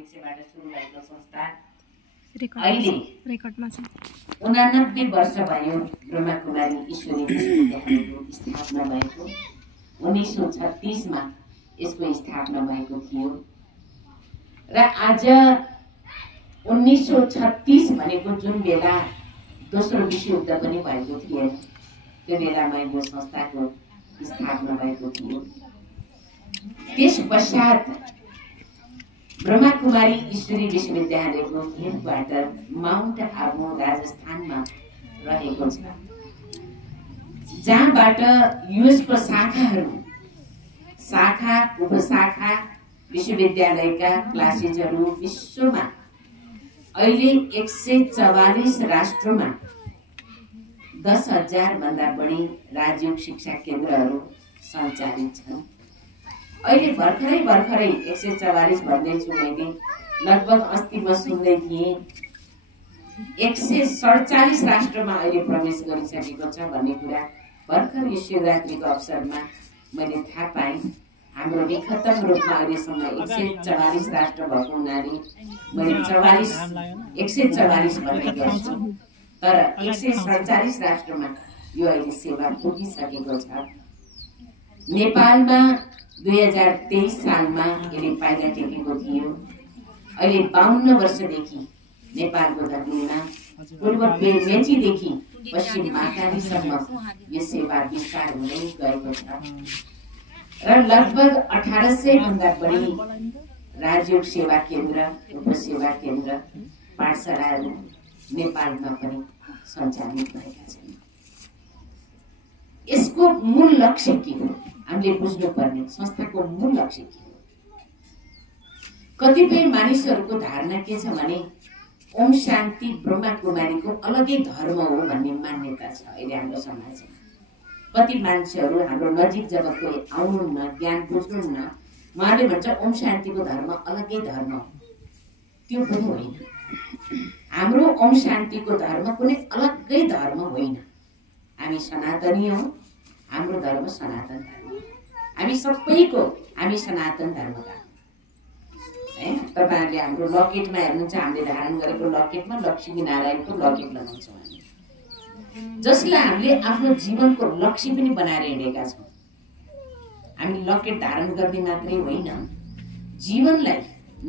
अध्यक्षबाट सुरु भएको संस्था अहिले 89 वर्ष भयो ब्रह्माकुमारी ईश्वरी विश्वविद्यालयको स्थापना भएको। 1936 मा यसको स्थापना भएको थियो र आज 1936 भनेको जुन बेला दोस्रो विश्वयुद्ध पनि भएको थिएन, त्यो बेलामा यो संस्थाको स्थापना भएको थियो। त्यस पश्चात ब्रह्माकुमारी ईश्वरी विश्वविद्यालयको हेडक्वार्टर माउन्ट आबू राजस्थानमा रहेको छ, जहाँबाट युएसको शाखा उपशाखा विश्वविद्यालयका क्लासेसहरू विश्वमा अहिले 144 राष्ट्रमा 10,000 भन्दा बढी राजयोग शिक्षा केन्द्रहरू सञ्चालित छन्। अहिले भर्खरै 144 भन्दैछु मैले, लगभग अस्ति म सुन्दै थिएँ 147 राष्ट्रमा अहिले प्रवेश गरिसकेको छ भन्ने कुरा भर्खर यो शिवरात्रिको अवसरमा मैले थाहा पाएँ। हाम्रो निकटतम रूपमा अहिलेसम्म 144 राष्ट्र भएको हुनाले मैले 144 भन्ने गर्छु, तर 147 राष्ट्रमा यो अहिले सेवा पुगिसकेको छ। नेपालमा 2023 सालमा यसले पाइला टेकेको थियो। अहिले 52 वर्षदेखि नेपालको धरतीमा पूर्व मेचीदेखि पश्चिम महाकालीसम्म यो सेवा विस्तार हुँदै गएको छ र लगभग 1800 भन्दा बढी राजयोग सेवा केन्द्र, उपसेवा केन्द्र, पाठशालाहरू नेपालमा पनि सञ्चालित भएका छन्। यसको मूल लक्ष्य के हो? हामीले बुझ्नुपर्ने संस्थाको मूल लक्ष्य के हो? कतिपय मानिसहरूको धारणा के छ भने ओम शान्ति ब्रह्माकुमारीको अलगै धर्म हो भन्ने मान्यता छ अहिले हाम्रो समाजमा। कति मान्छेहरू हाम्रो नजिक जब कोही आउनुहुन्न, ज्ञान बुझ्नुहुन्न, उहाँले भन्छ ओम शान्तिको धर्म अलगै धर्म हो। त्यो पनि होइन। हाम्रो ओम शान्तिको धर्म कुनै अलगै धर्म होइन। हामी सनातनी हौं, हाम्रो धर्म सनातन धर्म। हामी सनातन धर्मका हैन। तपाईहरुले हाम्रो लकेटमा हेर्नुहुन्छ, हामीले धारण गरेको लकेटमा लक्ष्मी नारायणको लकेट लगाउँछौँ हामी, जसलाई हामीले आफ्नो जीवनको लक्ष्य पनि बनाएर हिँडेका छौँ। हामी लकेट धारण गर्ने मात्रै होइन, जीवनलाई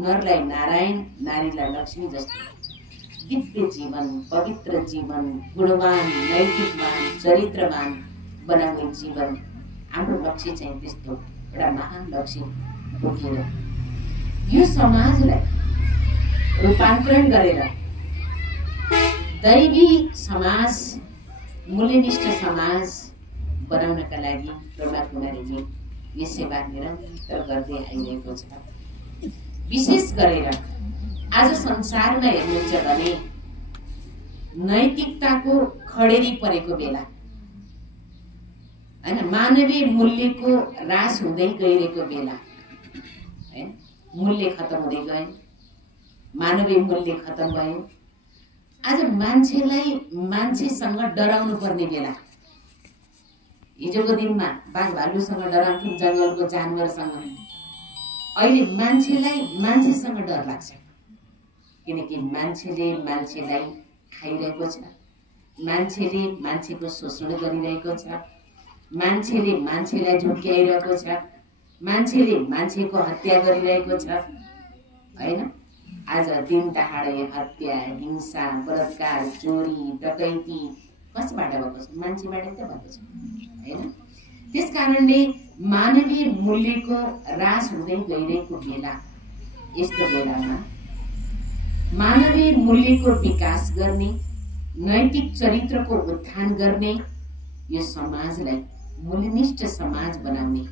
नरलाई नारायण, नारीलाई लक्ष्मी जस्तो दिव्य जीवन, पवित्र जीवन, गुणवान, नैतिकवान, चरित्रवान बनाउने जीवन हाम्रो लक्ष्य चाहिँ त्यस्तो एउटा महान लक्ष्य बोकेर यो समाजलाई रूपान्तरण गरेर दैवी समाज, मूल्यनिष्ठ समाज बनाउनका लागि ब्रह्माकुमारीले यो सेवा निरन्तर गर्दै आइरहेको छ। विशेष गरेर आज संसारमा हेर्नुहुन्छ भने नैतिकताको खडेरी परेको बेला हैन, मानवीय मूल्यको ह्रास हुँदै गइरहेको बेला हैन, मूल्य खत्म हुँदै गए, मानवीय मूल्य खत्म भयो। आज मान्छेसँग डराउनु पर्ने बेला। हिजोको दिनमा बाघ भालुसँग डराउँथ्यौं, जंगलको जानवरसँग, अहिले मान्छेसँग डर लाग्छ, किनकि मान्छेले मान्छेलाई खाइरहेको छ, मान्छेले मान्छेको शोषण गरिरहेको छ, मान्छेले मान्छेलाई झुक्क्याइरहेको छ, मान्छेले मान्छेको हत्या गरिरहेको छ हैन। आज दिन दहाडे हत्या, हिंसा, बलात्कार, चोरी, डकैती कसबाट भएको छ? मान्छेबाट त भएको छ हैन। त्यसकारणले मानवीय मूल्यको ह्रास हुँदै गइरहेको बेला, यस्तो बेलामा मानवीय मूल्यको विकास गर्ने, नैतिक चरित्रको उत्थान गर्ने, यो समाजलाई मूल्यनिष्ठ समाज बनाउने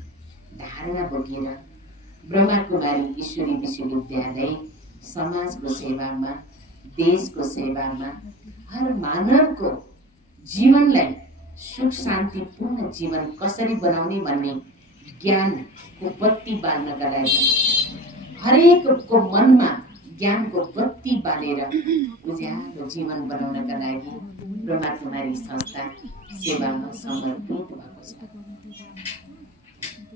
धारणा बोकेर ब्रह्माकुमारी ईश्वरी विश्वविद्यालय समाजको सेवामा, देशको सेवामा, हर मानवको जीवनलाई सुख शान्तिपूर्ण जीवन कसरी बनाउने भन्ने ज्ञानको बत्ती बाल्नका लागि, हरेकको मनमा ज्ञानको बत्ती बालेर उज्यालो जीवन बनाउनका लागि ब्रह्माकुमारी संस्था सेवामा समर्पित भएको छ।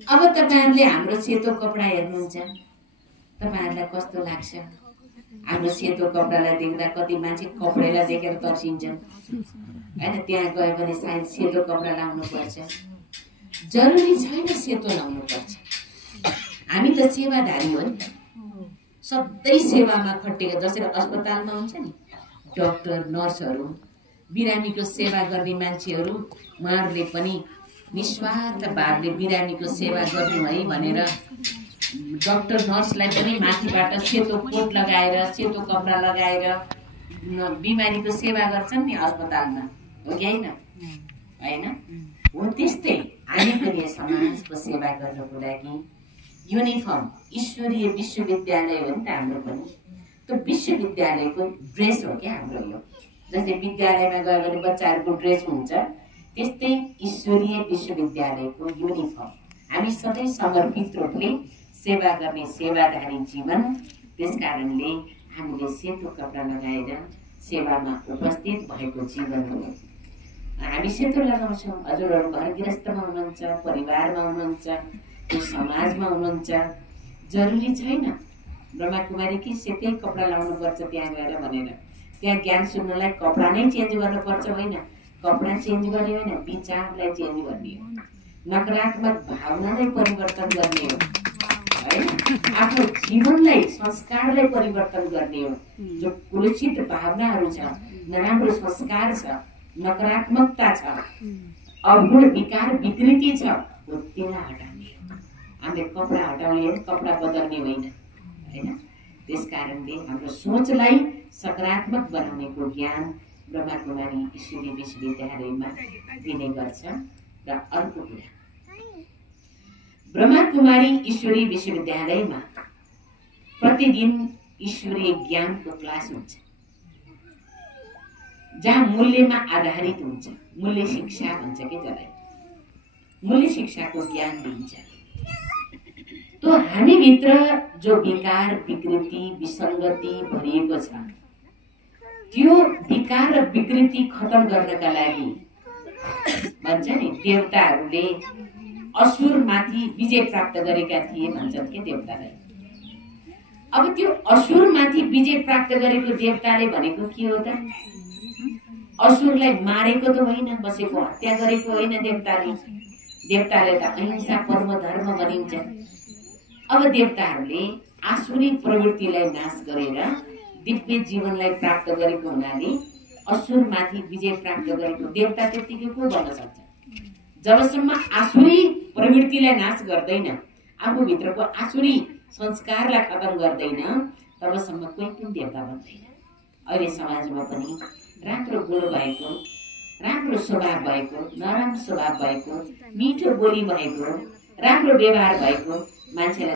अब तपाईहरुले हाम्रो सेतो कपडा हेर्नुहुन्छ, तपाईहरुलाई कस्तो लाग्छ? हाम्रो सेतो कपडालाई देख्दा कति मान्छे कपडेलाई देखेर तर्सिन्छन् हैन? त्यहाँ गए भने सायद सेतो कपडा लाउनु पर्छ, जरुरी छैन सेतो लाउनु पर्छ। हामी त सेवाधारी हो नि, सधैँ सेवामा खटेका। जसरी अस्पतालमा हुन्छ नि डाक्टर नर्सहरू, बिरामीको सेवा गर्ने मान्छेहरू, उहाँहरूले पनि निस्वार्थ भावले बिरामीको सेवा गर्नु है भनेर डाक्टर नर्सलाई पनि माथिबाट सेतो कोट लगाएर सेतो कपडा लगाएर बिमारीको सेवा गर्छन् नि अस्पतालमा, हो कि होइन? होइन हो त्यस्तै हामी पनि समाजको सेवा गर्नको लागि युनिफर्म, ईश्वरीय विश्वविद्यालय हो नि त हाम्रो पनि। त्यो विश्वविद्यालयको ड्रेस हो क्या हाम्रो यो। जस्तै विद्यालयमा गयो भने बच्चाहरूको ड्रेस हुन्छ, त्यस्तै ईश्वरीय विश्वविद्यालयको युनिफर्म। हामी सधैँ समर्पित रूपले सेवा गर्ने सेवाधारी जीवन, त्यसकारणले हामीले सेतो कपडा लगाएर सेवामा उपस्थित भएको जीवन हो। हामी सेतो लगाउँछौँ। हजुरहरू घर गृहस्थमा हुनुहुन्छ, परिवारमा हुनुहुन्छ, त्यो समाजमा हुनुहुन्छ, जरुरी छैन ब्रह्माकुमारी कि सेतै कपडा लाउनु पर्छ त्यहाँ गएर भनेर। त्यहाँ ज्ञान सुन्नलाई कपडा नै चेन्ज गर्नुपर्छ होइन, कपडा चेन्ज गर्ने होइन, विचारलाई चेन्ज गर्ने हो, नकारात्मक भावनालाई परिवर्तन गर्ने हो हैन, आफ्नो जीवनलाई संस्कारलाई परिवर्तन गर्ने हो। जो कुलुचित भावनाहरू छ, नराम्रो संस्कार छ, नकारात्मकता छ, अवगुण विकार विकृति छ, हो त्यसलाई हटाउने हो। हामीले कपडा हटाउने हो, कपडा बदल्ने होइन हैन। त्यसकारणले हाम्रो सोचलाई सकारात्मक बनाउनेको ज्ञान ब्रह्माकुमारी ईश्वरीय विश्वविद्यालयमा दिने गर्छ। र अर्को कुरा, ब्रह्माकुमारी ईश्वरीय विश्वविद्यालयमा प्रतिदिन ईश्वरीय ज्ञानको क्लास हुन्छ, जहाँ मूल्यमा आधारित हुन्छ। मूल्य शिक्षा भन्छ कि जसलाई, मूल्य शिक्षाको ज्ञान दिन्छ। तो हामीभित्र जो विकार विकृति विसङ्गति भरिएको छ, त्यो विकार र विकृति खतम गर्नका लागि भन्छ नि देवताहरूले असुरमाथि विजय प्राप्त गरेका थिए भन्छन् के देवतालाई। अब त्यो असुरमाथि विजय प्राप्त गरेको देवताले भनेको के हो त? असुरलाई मारेको त होइन, बसेको हत्या गरेको होइन देवताले। देवताले त अहिंसा परम धर्म भनिन्छ। अब देवताहरूले आसुरी प्रवृत्तिलाई नाश गरेर दिव्य जीवनलाई प्राप्त गरेको हुनाले असुरमाथि विजय प्राप्त गरेको देवता त्यतिकै को भन्न सक्छ? जबसम्म आसुरी प्रवृत्तिलाई नाश गर्दैन, आफूभित्रको आसुरी संस्कारलाई खतम गर्दैन, तबसम्म कोही पनि देवता बन्दैन। अहिले समाजमा पनि राम्रो गुण भएको, राम्रो स्वभाव भएको, नराम्रो स्वभाव भएको, मिठो बोली भएको, राम्रो व्यवहार भएको मान्छेलाई